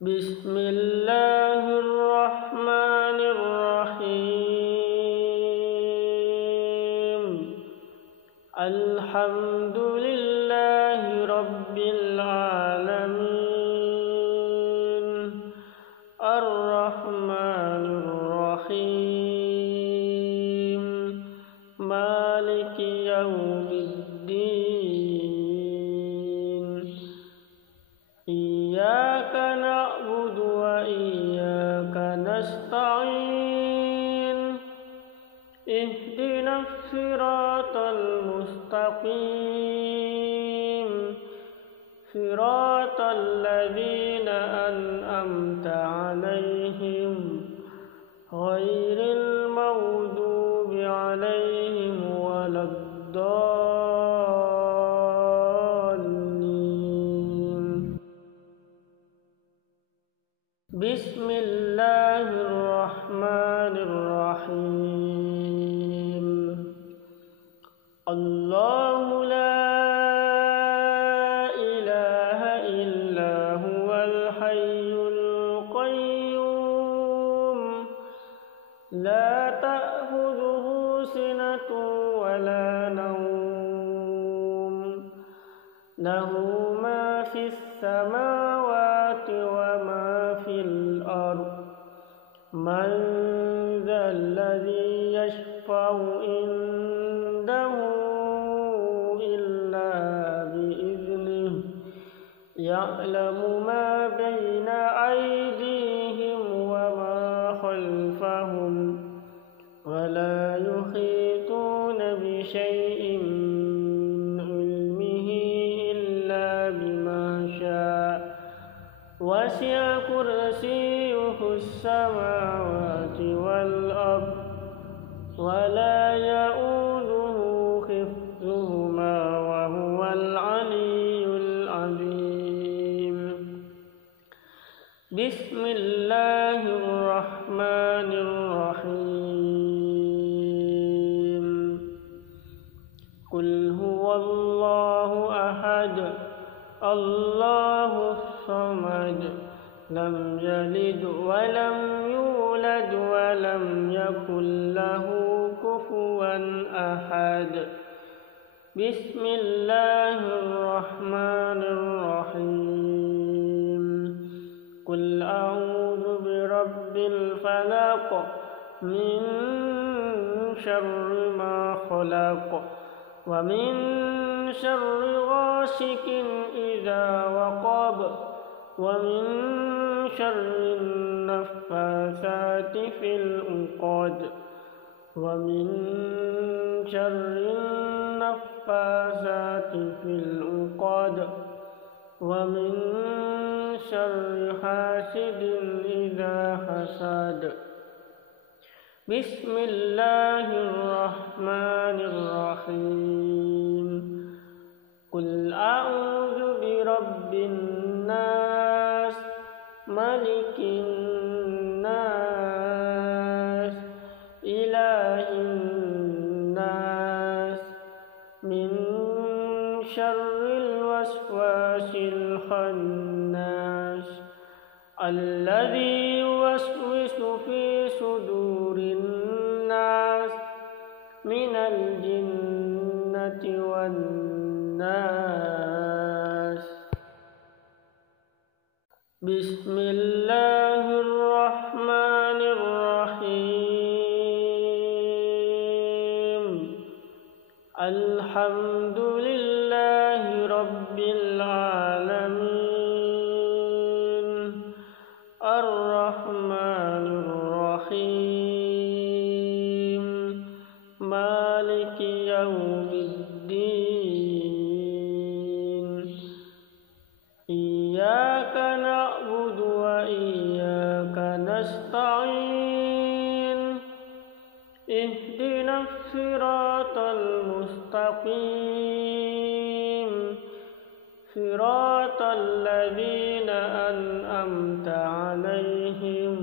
بسم الله الرحمن الرحيم الحمد لله رب العالمين الرحمن الرحيم مالك يوم الدين إياك نعبد وإياك نستعين اهدنا الصراط المستقيم صراط الذين أنعمت عليهم غير المغضوب عليهم ولا الضالين. بسم الله الرحمن الرحيم الله لا إله إلا هو الحي القيوم لا تأخذه سنة ولا نوم له ما في السماوات وما في الأرض من ذا الذي يشفع عنده إلا بإذنه يعلم ما بين أيديهم وما خلفهم ولا يحيطون بشيء من علمه إلا بما شاء وسع كرسيه السماوات والأرض ولا يؤوده حفظهما وهو العلي العظيم. بسم الله الرحمن الرحيم قل هو الله أحد الله الصمد لم يلد ولم يولد ولم يكن له كفوا أحد. بسم الله الرحمن الرحيم قل أعوذ برب الفلق من شر ما خلق ومن شر غاسق إذا وقب ومن شر النفاثات في العقد ومن شر النفاثات في العقد ومن شر حاسد إذا حسد. بسم الله الرحمن الرحيم قل أعوذ برب الناس ملك الناس إله الناس من شر الوسواس الخناس الذي يوسوس في صدور الناس من الجنة والناس. بسم الله الرحمن الرحيم الحمد لله رب العالمين الرحمن الرحيم مالك يوم الدين إياك نعبد وإياك نستعين اهدنا الصراط المستقيم صراط الذين أنعمت عليهم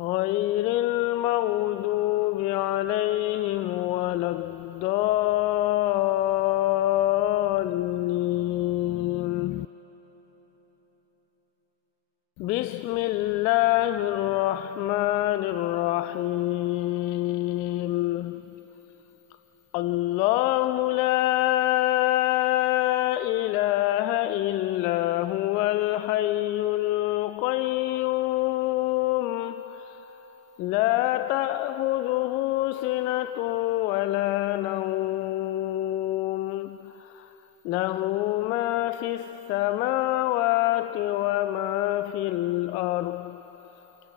غير المغضوب عليهم ولا الضالين. بسم الله الرحمن الرحيم الله لا إله إلا هو الحي القيوم لا تأخذه سنة ولا نوم له ما في السماوات وما في الأرض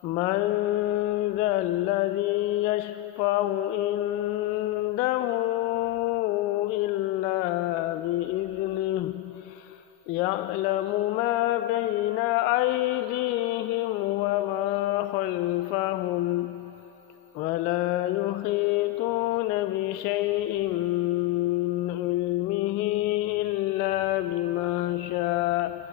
من ذا الذي يشفع عنده إلا بإذنه يعلم ما بين أيديهم وما خلفهم ولا يحيطون بشيء من علمه إلا بما شاء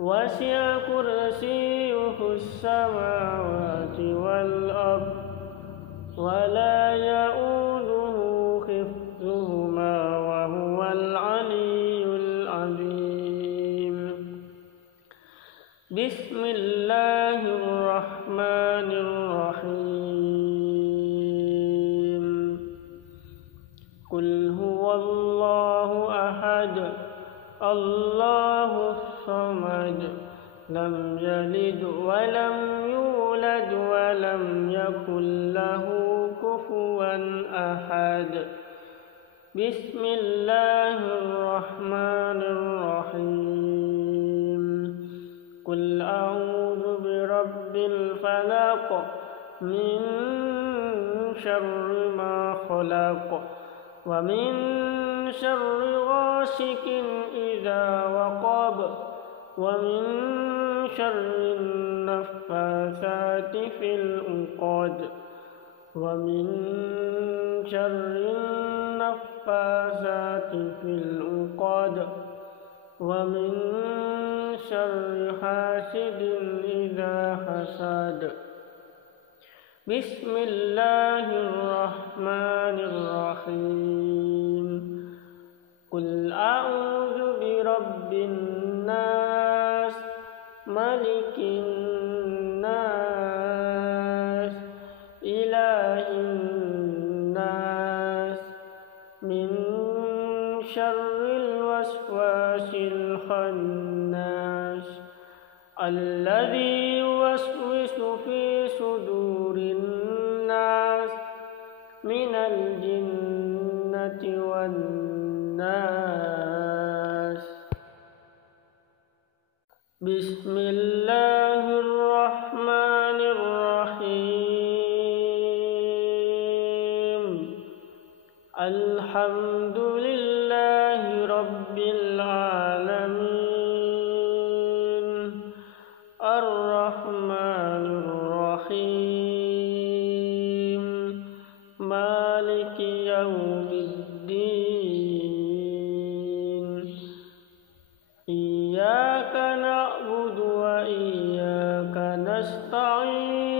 وسع كرسيه السماوات والأرض ولا يؤوده حفظهما وهو العلي العظيم بسم الله الرحمن الرحيم قل هو الله أحد الله الصمد لم يلد ولم يولد ولم يكن له كفوا أحد بسم الله الرحمن الرحيم قل أعوذ برب الفلق من شر ما خلق ومن شر غاسق إذا وقب ومن شر النفاثات في العقد ومن شر النفاثات في العقد ومن شر حاسد إذا حسد بسم الله الرحمن الرحيم قل أعوذ برب الناس ملك الناس إله الناس من شر الوسواس الخناس الذي يوسوس في صدور الناس من الجنة والناس بسم الله الرحمن الرحيم الحمد لله رب العالمين الرحمن الرحيم مالك يوم الدين إياك نعبد وإياك نستعين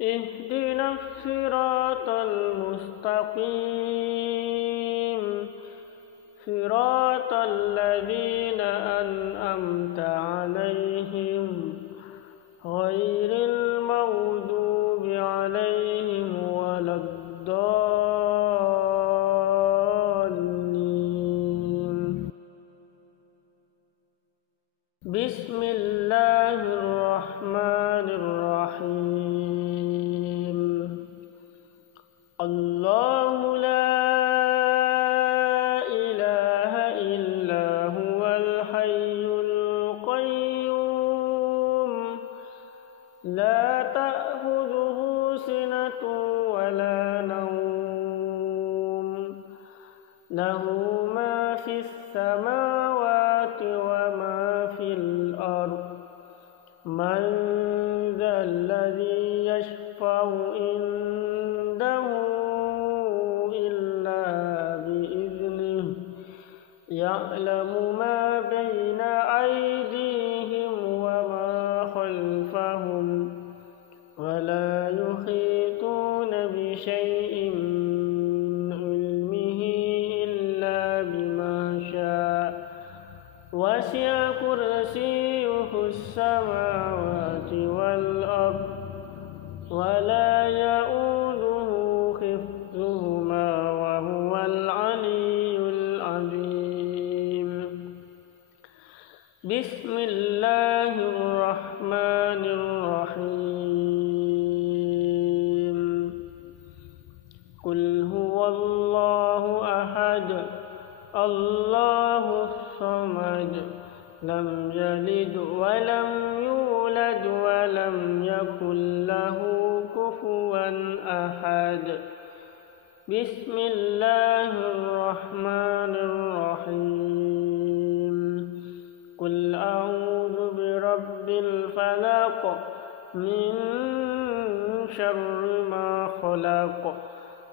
اهدنا الصراط المستقيم صراط الذين أنعمت عليهم غير المغضوب عليهم ولا الضالين بسم الله الرحمن الرحيم الله لا إله إلا هو الحي القيوم لا تأخذه سنة ولا نوم له ما في السماوات وما في الأرض من ذا الذي يشفع عنده إلا بإذنه يعلم ما بين أيديهم وما خلفهم ولا يحيطون بشيء من علمه إلا بما شاء وسع كرسيه السماوات والأرض ولا يؤوده حفظهما وهو العلي العظيم. بسم الله الرحمن الرحيم. قل هو الله أحد الله الصمد لم يلد ولم يولد ولم يكن له كفوا أحد. بسم الله الرحمن الرحيم. قل أعوذ برب الفلق من شر ما خلق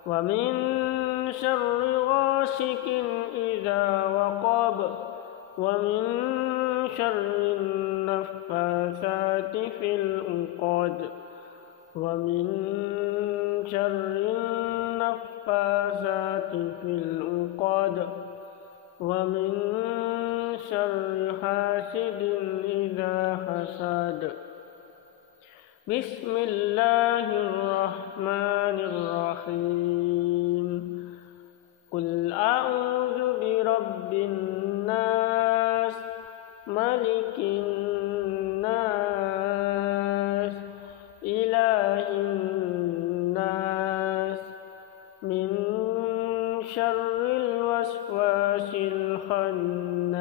ومن شر غاسق إذا وقب ومن شر النفاثات في العقد ومن شر النفاثات في العقد ومن شر حاسد إذا حسد. بسم الله الرحمن الرحيم. قل أعوذ برب الناس ملك الناس إله الناس من شر الوسواس الخناس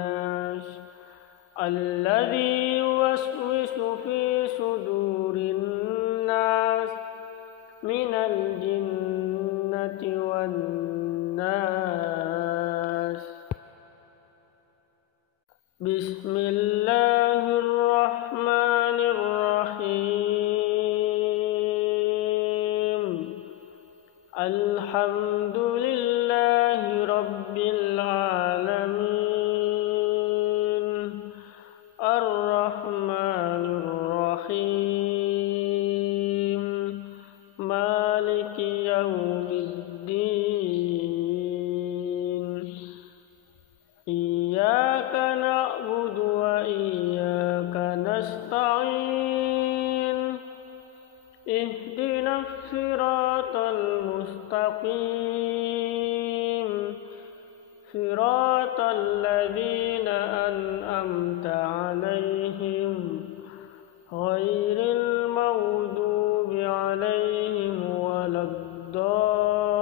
الذي يوسوس في صدور الناس من الجنة والناس. بسم الله الرحمن الرحيم. الحمد لله رب العالمين الرحمن الرحيم مالك يوم الدين. إياك نعبد وإياك نستعين. اهدنا الصراط المستقيم صراط الذين أنعمت عليهم غير المغضوب عليهم ولا الضالين.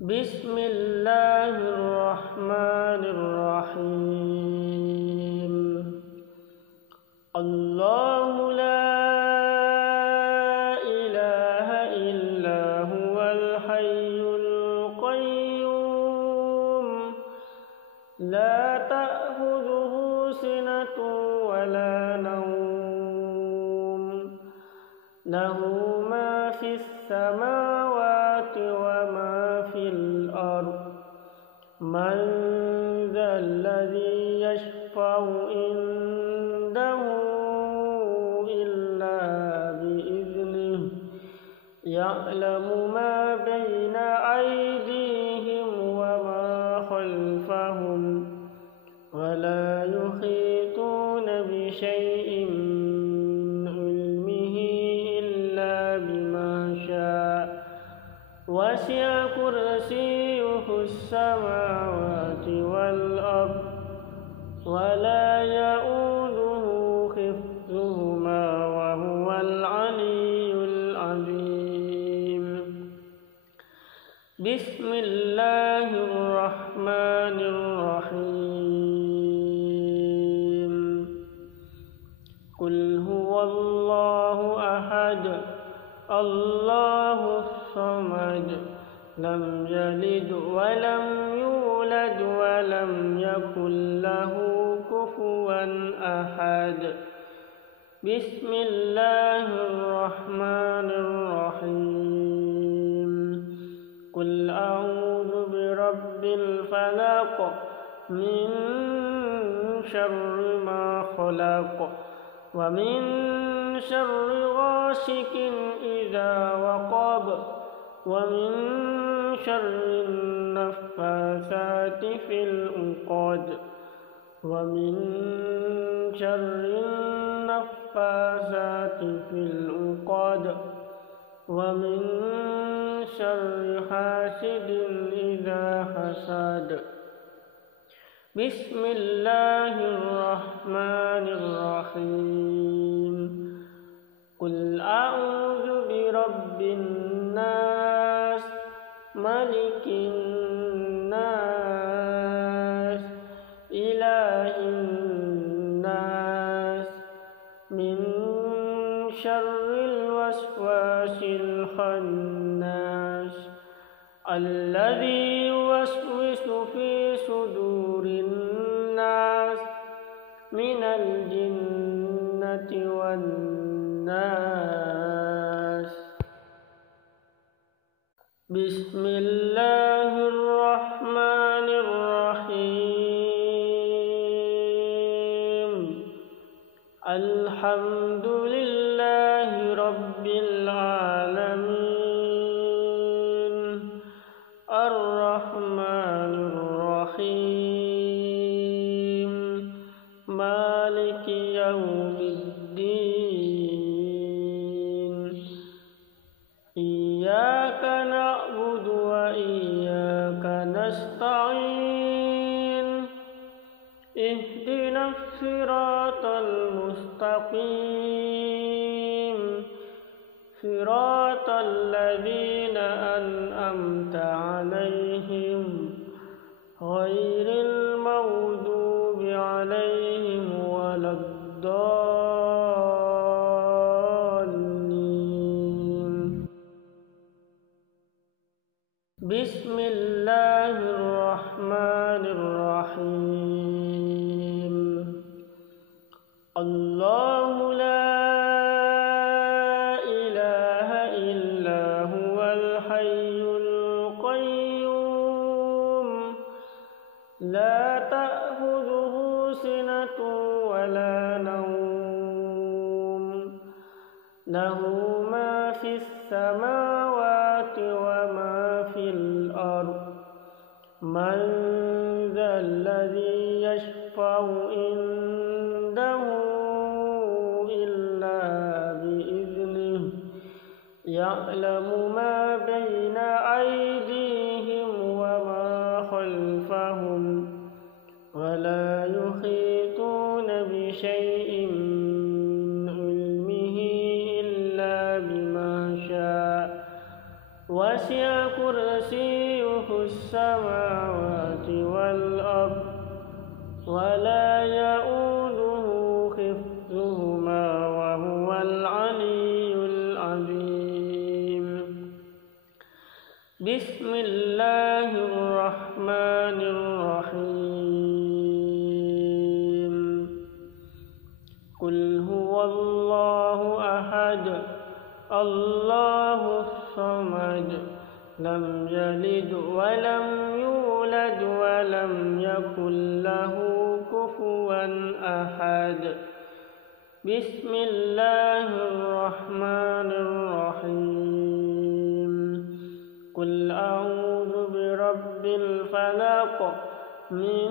بسم الله الرحمن الرحيم. الله لا إله إلا هو الحي القيوم لا تأخذه سنة ولا نوم له ما في السماوات وما في الأرض. من ذا الذي يشفع عنده إلا بإذنه يعلم ما بين أيديهم وما خلفهم ولا يحيطون بشيء من علمه إلا بما شاء. وسع كرسيه السماوات والأرض ولا يؤوده حفظهما وهو العلي العظيم. بسم الله الرحمن الرحيم. قل هو الله أحد الله الصمد لم يلد ولم يولد ولم يكن له كفوا أحد. بسم الله الرحمن الرحيم. قل أعوذ برب الفلق من شر ما خلق ومن شر غاسق إذا وقب ومن شر النفاثات في العقد ومن شر النفاثات في العقد ومن شر حاسد إذا حسد. بسم الله الرحمن الرحيم. قل أعوذ برب الناس ملك الناس إله الناس من شر الوسواس الخناس الذي يوسوس في صدور الناس من الجنة والناس. بسم الله الرحمن الرحيم. الحمد لله رب العالمين الرحمن الرحيم مالك يوم الدين. إياك نعبد وإياك نستعين. اهدنا الصراط المستقيم صراط الذين أنعمت عليهم غير المغضوب عليهم ولا الضالين. بسم الله الرحمن الرحيم. الله لا إله إلا هو الحي القيوم لا تأخذه سنة ولا نوم له ما في السماوات وما في الأرض. من ذا الذي يشفع عنده إلا بإذنه يعلم ما بين أيديهم وما خلفهم ولا يحيطون بشيء من علمه إلا بما شاء. وسع كرسيه السماوات والأرض ولا يؤوده حفظهما وهو العلي العظيم. بسم الله الرحمن الرحيم. قل هو الله أحد الله الصمد لم يلد ولم يولد ولم يكن له كفوا أحد. بسم الله الرحمن الرحيم. قل أعوذ برب الفلق من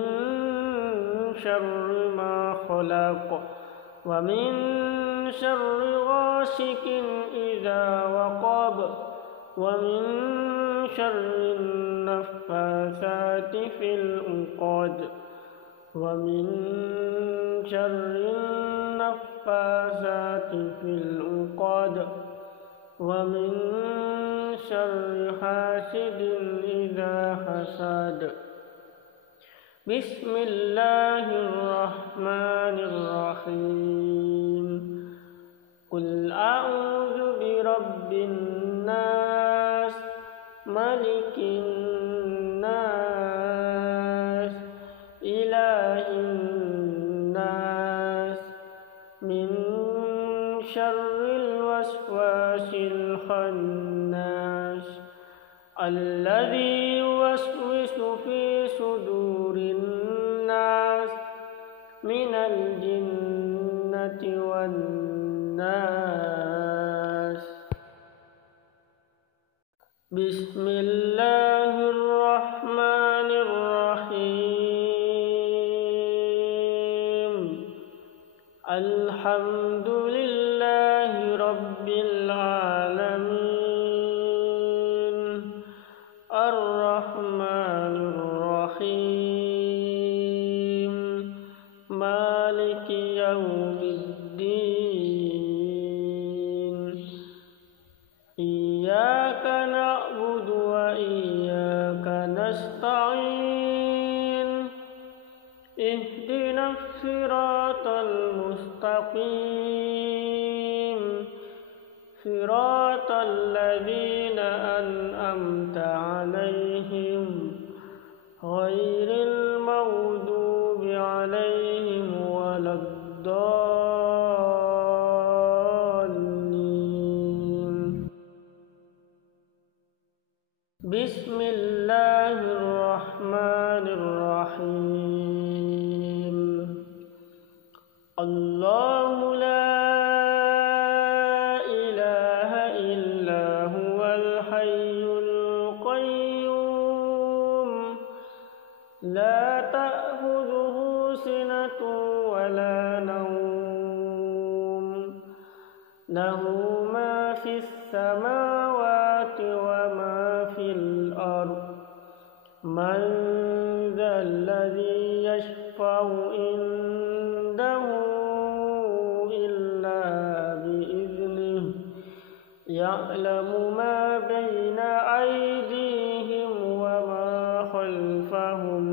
شر ما خلق ومن شر غاسق إذا وقب ومن شر النفاثات في العقد ومن شر النفاثات في العقد ومن شر حاسد إذا حسد. بسم الله الرحمن الرحيم. قل أعوذ برب الناس ملك الناس إله الناس من شر الوسواس الخناس الذي يوسوس في صدور الناس من الجنة والناس. بسم الله الرحمن الرحيم الحمد لله رب العالمين الرحمن الرحيم مالك يوم الدين إياك نعبد وإياك نستعين اهدنا الصراط المستقيم صراط الذين أنعمت عليهم غير المغضوب عليهم ولا الضالين بسم الله الرحمن الرحيم الله لا إله إلا هو الحي القيوم لا تأخذه سنة ولا نوم له ما في السماوات وما في الأرض من ذا الذي يشفع عنده إلا بإذنه يعلم ما بين أيديهم وما خلفهم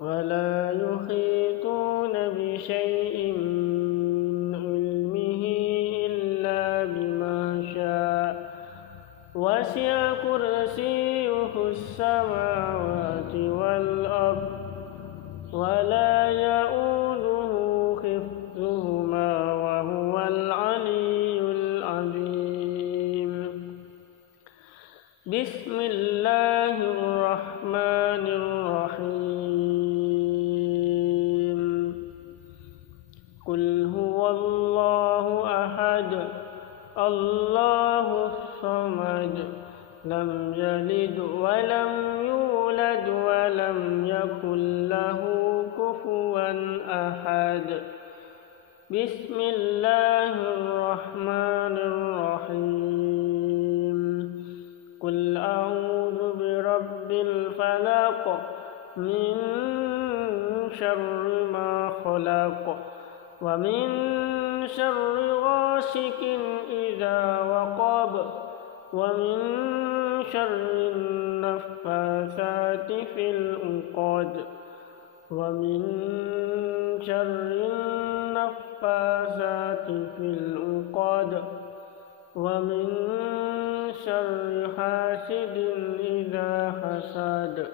ولا يحيطون بشيء من علمه إلا بما شاء وسع كرسيه السماوات والأرض ولا يؤوده حفظهما وهو العلي العظيم بسم الله الرحمن الرحيم قل هو الله أحد الله الصمد لم يلد ولم يولد ولم يكن له كفوا أحد بسم الله الرحمن الرحيم قل أعوذ برب الفلق من شر ما خلق ومن شر غاسق إذا وقب ومن شر النفاثات في العقد ومن شر النفاثات في العقد ومن شر حاسد إذا حسد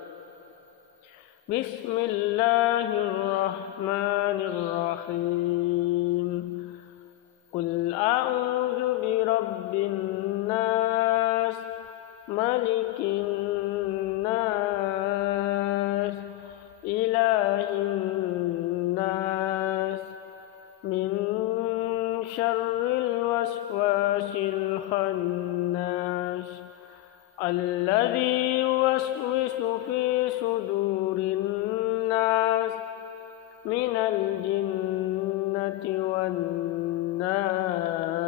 بسم الله الرحمن الرحيم قل أعوذ برب الناس ملك الناس إله الناس من شر الوسواس الخناس الذي يوسوس في صدور الناس من الجنة والناس